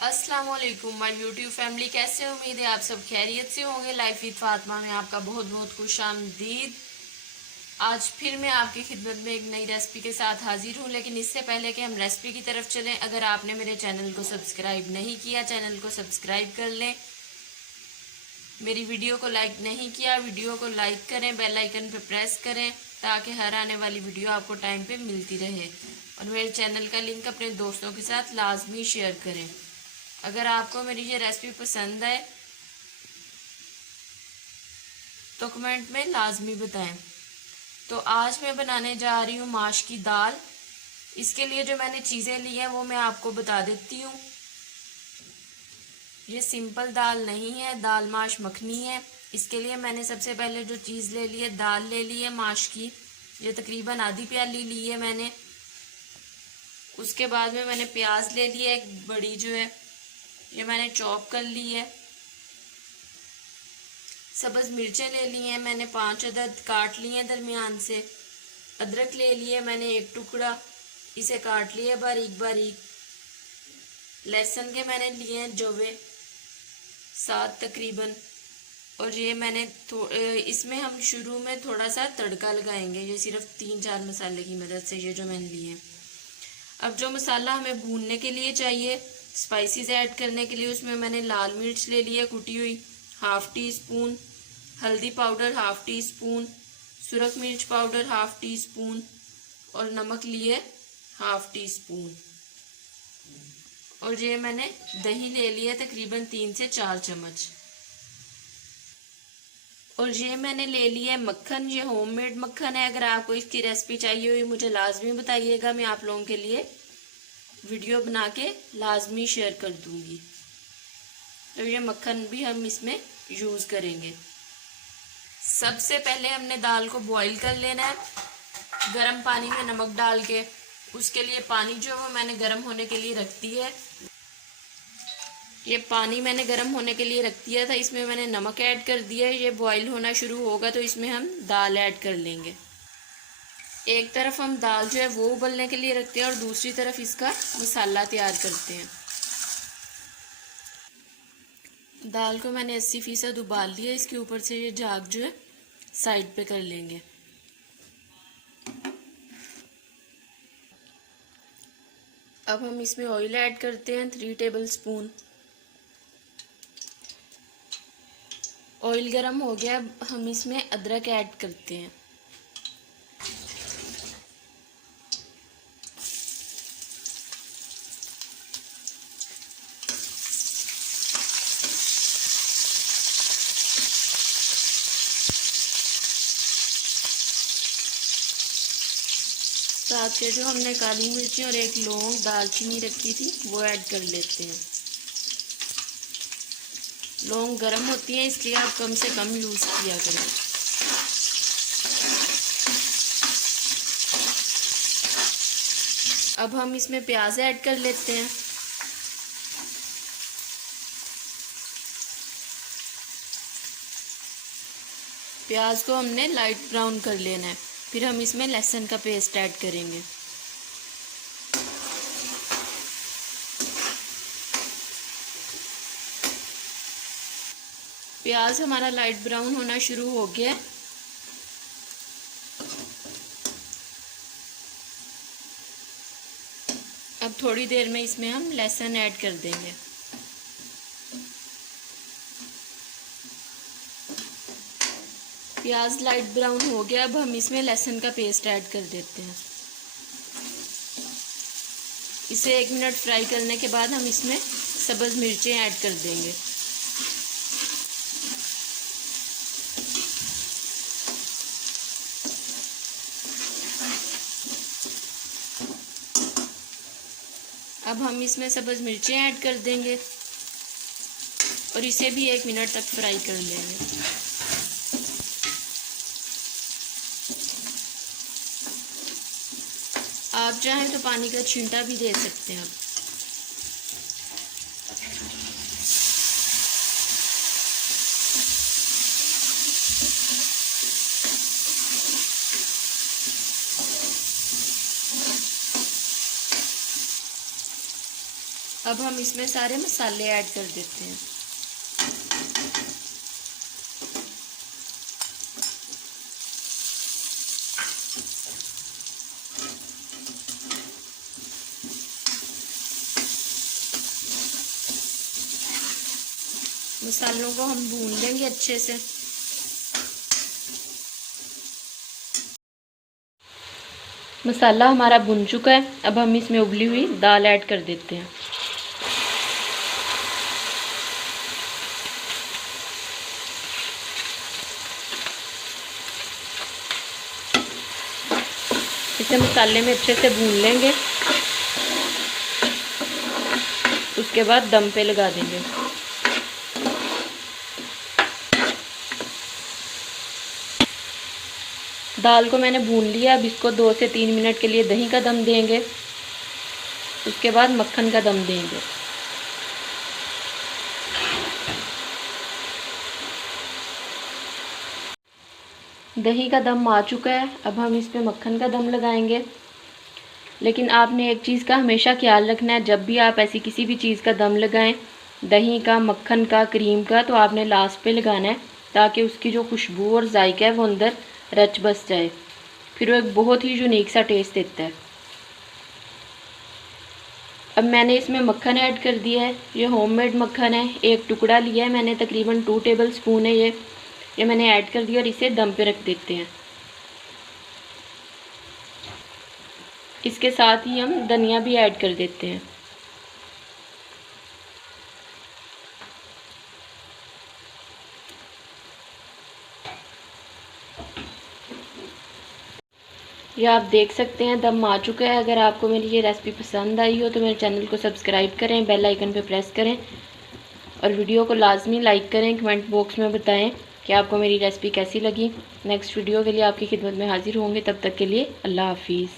अस्सलाम वालेकुम my YouTube family, कैसे हैं? उम्मीद है आप सब खैरियत से होंगे। लाइफ विद फातिमा में आपका बहुत बहुत खुश आमदीद। आज फिर मैं आपकी खिदमत में एक नई रेसिपी के साथ हाजिर हूँ, लेकिन इससे पहले कि हम रेसिपी की तरफ चलें, अगर आपने मेरे चैनल को सब्सक्राइब नहीं किया, चैनल को सब्सक्राइब कर लें। मेरी वीडियो को लाइक नहीं किया, वीडियो को लाइक करें, बेल आइकन पर प्रेस करें ताकि हर आने वाली वीडियो आपको टाइम पे मिलती रहे। और मेरे चैनल का लिंक अपने दोस्तों के साथ लाजमी शेयर करें। अगर आपको मेरी ये रेसिपी पसंद है तो कमेंट में लाजमी बताएं। तो आज मैं बनाने जा रही हूँ माश की दाल। इसके लिए जो मैंने चीज़ें ली हैं वो मैं आपको बता देती हूँ। ये सिंपल दाल नहीं है, दाल माश मखनी है। इसके लिए मैंने सबसे पहले जो चीज़ ले ली है, दाल ले ली है माश की। ये तकरीबन आधी प्याली ली है मैंने। उसके बाद में मैंने प्याज ले लिया एक बड़ी जो है, ये मैंने चॉप कर ली है। सब्ज़ मिर्चें ले ली हैं मैंने 5 अदद, काट ली हैं दरमियान से। अदरक ले लिए मैंने एक टुकड़ा, इसे काट लिया बारीक बारीक। लहसुन के मैंने लिए हैं जवे 7 तकरीबन। और ये मैंने इसमें हम शुरू में थोड़ा सा तड़का लगाएंगे, ये सिर्फ 3-4 मसाले की मदद से, ये जो मैंने लिए हैं। अब जो मसाला हमें भूनने के लिए चाहिए, स्पाइसेस ऐड करने के लिए, उसमें मैंने लाल मिर्च ले ली है कुटी हुई 1/2 टी स्पून, हल्दी पाउडर 1/2 टी स्पून, सुरख मिर्च पाउडर 1/2 टी स्पून और नमक लिए 1/2 टी स्पून। और ये मैंने दही ले लिया तकरीबन 3 से 4 चम्मच। और ये मैंने ले लिया है मक्खन, ये होममेड मक्खन है। अगर आपको इसकी रेसिपी चाहिए हुई मुझे लाजमी बताइएगा, मैं आप लोगों के लिए वीडियो बना के लाजमी शेयर कर दूंगी। तो ये मक्खन भी हम इसमें यूज़ करेंगे। सबसे पहले हमने दाल को बॉईल कर लेना है गर्म पानी में नमक डाल के। उसके लिए पानी जो है वो मैंने गर्म होने के लिए रख दी है। ये पानी मैंने गर्म होने के लिए रख दिया था, इसमें मैंने नमक ऐड कर दिया है। ये बॉईल होना शुरू होगा तो इसमें हम दाल ऐड कर लेंगे। एक तरफ हम दाल जो है वो उबलने के लिए रखते हैं और दूसरी तरफ इसका मसाला तैयार करते हैं। दाल को मैंने 80% उबाल लिया, इसके ऊपर से ये झाग जो है साइड पे कर लेंगे। अब हम इसमें ऑयल ऐड करते हैं 3 टेबल स्पून। ऑयल गर्म हो गया, अब हम इसमें अदरक ऐड करते हैं। साथ के जो हमने काली मिर्ची और एक लौंग दालचीनी रखी थी वो ऐड कर लेते हैं। लौंग गर्म होती हैं इसलिए आप कम से कम यूज़ किया करें। अब हम इसमें प्याज ऐड कर लेते हैं। प्याज को हमने लाइट ब्राउन कर लेना है। फिर हम इसमें लहसुन का पेस्ट ऐड करेंगे। प्याज हमारा लाइट ब्राउन होना शुरू हो गया। अब थोड़ी देर में इसमें हम लहसुन ऐड कर देंगे। प्याज लाइट ब्राउन हो गया, अब हम इसमें लहसुन का पेस्ट ऐड कर देते हैं। इसे 1 मिनट फ्राई करने के बाद हम इसमें सब्ज़ मिर्चें ऐड कर देंगे। अब हम इसमें सब्ज़ मिर्चें ऐड कर देंगे और इसे भी 1 मिनट तक फ्राई कर लेंगे। आप चाहें तो पानी का छींटा भी दे सकते हैं। अब हम इसमें सारे मसाले ऐड कर देते हैं। मसालों को हम भून लेंगे अच्छे से। मसाला हमारा भुन चुका है। अब हम इसमें उबली हुई दाल ऐड कर देते हैं। इसे मसाले में अच्छे से भून लेंगे, उसके बाद दम पे लगा देंगे। दाल को मैंने भून लिया। अब इसको 2 से 3 मिनट के लिए दही का दम देंगे, उसके बाद मक्खन का दम देंगे। दही का दम आ चुका है। अब हम इस पे मक्खन का दम लगाएंगे। लेकिन आपने एक चीज़ का हमेशा ख्याल रखना है, जब भी आप ऐसी किसी भी चीज़ का दम लगाएं, दही का, मक्खन का, क्रीम का, तो आपने लास्ट पे लगाना है, ताकि उसकी जो खुशबू और जायका है वो अंदर रच बस जाए। फिर वो एक बहुत ही यूनिक सा टेस्ट देता है। अब मैंने इसमें मक्खन ऐड कर दिया है। ये होममेड मक्खन है, एक टुकड़ा लिया है मैंने, तकरीबन 2 टेबल स्पून है ये मैंने ऐड कर दिया और इसे दम पे रख देते हैं। इसके साथ ही हम धनिया भी ऐड कर देते हैं। ये आप देख सकते हैं दम आ चुका है। अगर आपको मेरी ये रेसिपी पसंद आई हो तो मेरे चैनल को सब्सक्राइब करें, बेल आइकन पे प्रेस करें और वीडियो को लाजमी लाइक करें। कमेंट बॉक्स में बताएं कि आपको मेरी रेसिपी कैसी लगी। नेक्स्ट वीडियो के लिए आपकी खिदमत में हाजिर होंगे। तब तक के लिए अल्लाह हाफिज़।